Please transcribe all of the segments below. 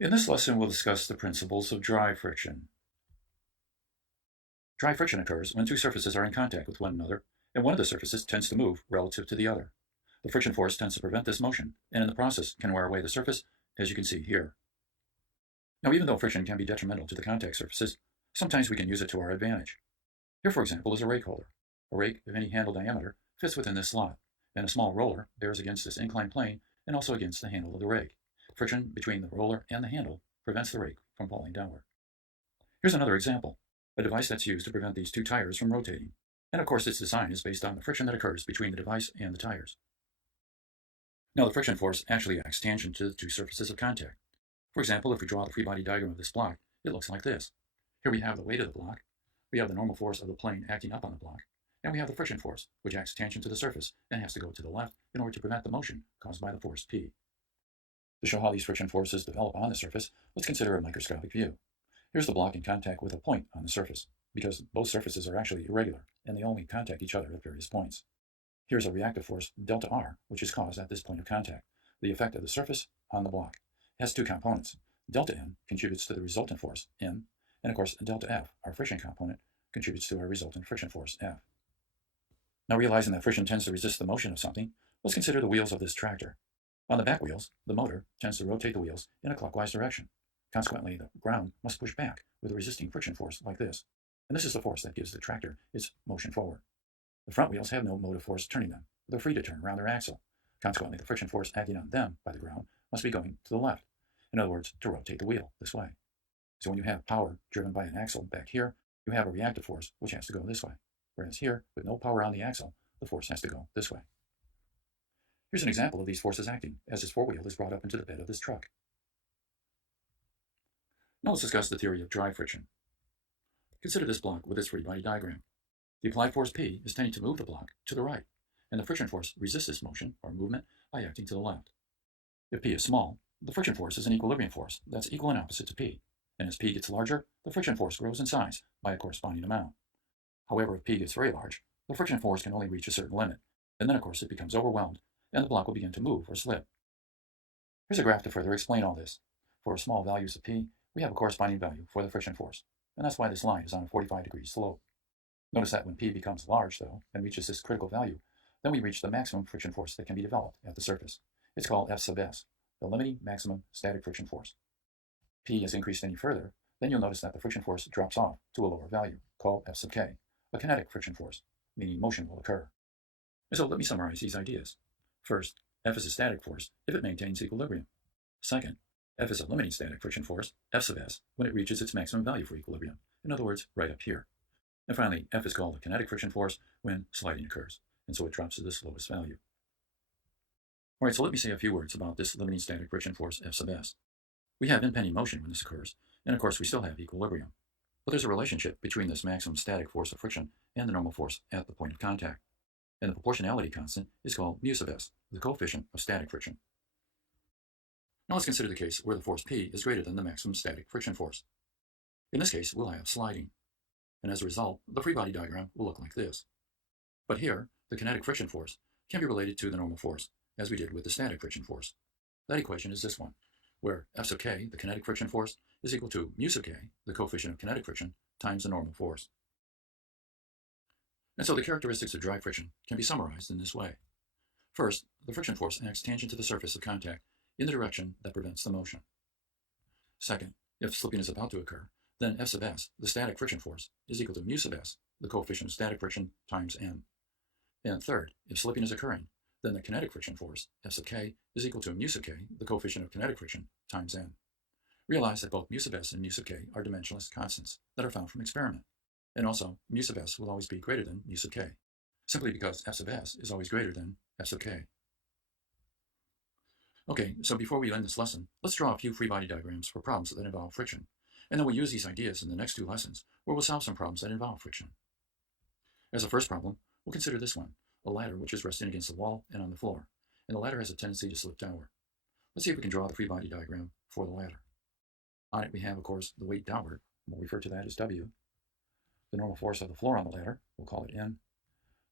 In this lesson, we'll discuss the principles of dry friction. Dry friction occurs when two surfaces are in contact with one another, and one of the surfaces tends to move relative to the other. The friction force tends to prevent this motion, and in the process can wear away the surface, as you can see here. Now, even though friction can be detrimental to the contact surfaces, sometimes we can use it to our advantage. Here, for example, is a rake holder. A rake of any handle diameter fits within this slot, and a small roller bears against this inclined plane and also against the handle of the rake. Friction between the roller and the handle prevents the rake from falling downward. Here's another example, a device that's used to prevent these two tires from rotating. And of course, its design is based on the friction that occurs between the device and the tires. Now, the friction force actually acts tangent to the two surfaces of contact. For example, if we draw the free body diagram of this block, it looks like this. Here we have the weight of the block, we have the normal force of the plane acting up on the block, and we have the friction force, which acts tangent to the surface and has to go to the left in order to prevent the motion caused by the force P. To show how these friction forces develop on the surface, let's consider a microscopic view. Here's the block in contact with a point on the surface, because both surfaces are actually irregular, and they only contact each other at various points. Here's a reactive force, delta R, which is caused at this point of contact, the effect of the surface on the block. It has two components. Delta N contributes to the resultant force, N, and of course delta F, our friction component, contributes to our resultant friction force, F. Now, realizing that friction tends to resist the motion of something, let's consider the wheels of this tractor. On the back wheels, the motor tends to rotate the wheels in a clockwise direction. Consequently, the ground must push back with a resisting friction force like this, and this is the force that gives the tractor its motion forward. The front wheels have no motive force turning them. They're free to turn around their axle. Consequently, the friction force acting on them by the ground must be going to the left. In other words, to rotate the wheel this way. So when you have power driven by an axle back here, you have a reactive force which has to go this way. Whereas here, with no power on the axle, the force has to go this way. Here's an example of these forces acting as this four-wheel is brought up into the bed of this truck. Now let's discuss the theory of dry friction. Consider this block with its free body diagram. The applied force P is tending to move the block to the right, and the friction force resists this motion or movement by acting to the left. If P is small, the friction force is an equilibrium force that's equal and opposite to P, and as P gets larger, the friction force grows in size by a corresponding amount. However, if P gets very large, the friction force can only reach a certain limit, and then of course it becomes overwhelmed, and the block will begin to move or slip. Here's a graph to further explain all this. For small values of P, we have a corresponding value for the friction force, and that's why this line is on a 45-degree slope. Notice that when P becomes large, though, and reaches this critical value, then we reach the maximum friction force that can be developed at the surface. It's called F sub s, the limiting maximum static friction force. P is increased any further, then you'll notice that the friction force drops off to a lower value, called F sub k, a kinetic friction force, meaning motion will occur. And so let me summarize these ideas. First, F is a static force if it maintains equilibrium. Second, F is a limiting static friction force, F sub s, when it reaches its maximum value for equilibrium. In other words, right up here. And finally, F is called a kinetic friction force when sliding occurs, and so it drops to this lowest value. Alright, so let me say a few words about this limiting static friction force, F sub s. We have impending motion when this occurs, and of course we still have equilibrium. But there's a relationship between this maximum static force of friction and the normal force at the point of contact. And the proportionality constant is called mu sub s, the coefficient of static friction. Now let's consider the case where the force P is greater than the maximum static friction force. In this case, we'll have sliding. And as a result, the free body diagram will look like this. But here, the kinetic friction force can be related to the normal force, as we did with the static friction force. That equation is this one, where F sub k, the kinetic friction force, is equal to mu sub k, the coefficient of kinetic friction, times the normal force. And so the characteristics of dry friction can be summarized in this way. First, the friction force acts tangent to the surface of contact in the direction that prevents the motion. Second, if slipping is about to occur, then F sub s, the static friction force, is equal to mu sub s, the coefficient of static friction, times n. And third, if slipping is occurring, then the kinetic friction force, F sub k, is equal to mu sub k, the coefficient of kinetic friction, times n. Realize that both mu sub s and mu sub k are dimensionless constants that are found from experiment. And also, mu sub s will always be greater than mu sub k, simply because F sub s is always greater than F sub k. Okay, so before we end this lesson, let's draw a few free body diagrams for problems that involve friction, and then we'll use these ideas in the next two lessons where we'll solve some problems that involve friction. As a first problem, we'll consider this one, a ladder which is resting against the wall and on the floor, and the ladder has a tendency to slip downward. Let's see if we can draw the free body diagram for the ladder. On it we have, of course, the weight downward, and we'll refer to that as W. The normal force of the floor on the ladder, we'll call it N.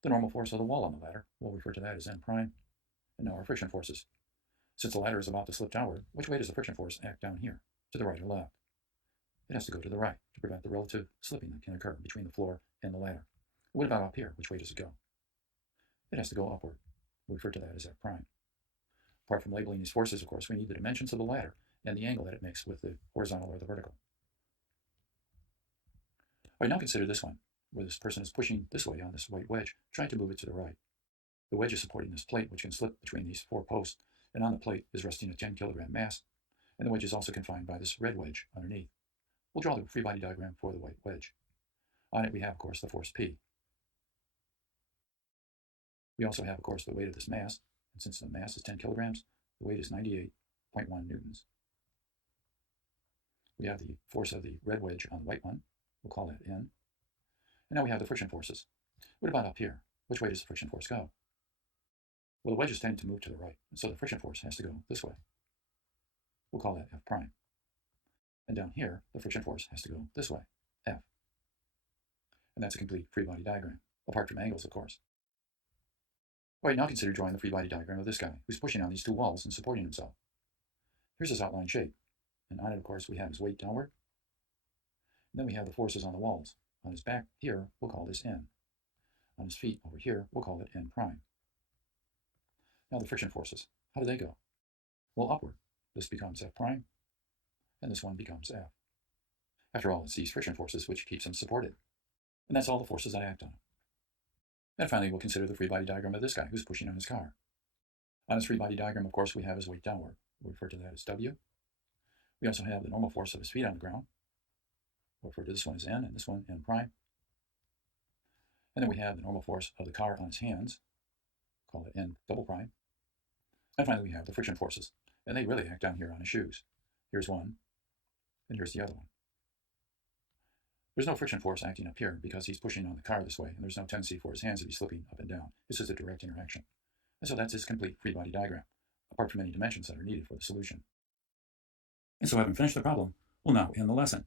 The normal force of the wall on the ladder, we'll refer to that as N prime. And now our friction forces. Since the ladder is about to slip downward, which way does the friction force act down here? to the right or left. It has to go to the right to prevent the relative slipping that can occur between the floor and the ladder. What about up here? Which way does it go? It has to go upward. We refer to that as F prime. Apart from labeling these forces, of course, we need the dimensions of the ladder and the angle that it makes with the horizontal or the vertical. All right, now consider this one, where this person is pushing this way on this white wedge, trying to move it to the right. The wedge is supporting this plate, which can slip between these four posts, and on the plate is resting a 10-kilogram mass, and the wedge is also confined by this red wedge underneath. We'll draw the free body diagram for the white wedge. On it we have, of course, the force P. We also have, of course, the weight of this mass, and since the mass is 10 kilograms, the weight is 98.1 newtons. We have the force of the red wedge on the white one. We'll call that N. And now we have the friction forces. What about up here? Which way does the friction force go? Well, the wedge is tending to move to the right, and so the friction force has to go this way. We'll call that F prime. And down here, the friction force has to go this way, F. And that's a complete free body diagram, apart from angles, of course. All right, now consider drawing the free body diagram of this guy, who's pushing on these two walls and supporting himself. Here's his outline shape, and on it, of course, we have his weight downward. And then we have the forces on the walls. On his back here, we'll call this N. On his feet over here, we'll call it N prime. Now the friction forces, how do they go? Well, upward. This becomes F prime, and this one becomes F. After all, it's these friction forces which keeps him supported. And that's all the forces that act on him. And finally, we'll consider the free body diagram of this guy who's pushing on his car. On his free body diagram, of course, we have his weight downward. We'll refer to that as W. We also have the normal force of his feet on the ground. We'll refer to this one as N, and this one N prime. And then we have the normal force of the car on his hands. Call it N double prime. And finally, we have the friction forces. And they really act down here on his shoes. Here's one, and here's the other one. There's no friction force acting up here because he's pushing on the car this way, and there's no tendency for his hands to be slipping up and down. This is a direct interaction. And so that's his complete free body diagram, apart from any dimensions that are needed for the solution. And so having finished the problem, we'll now end the lesson.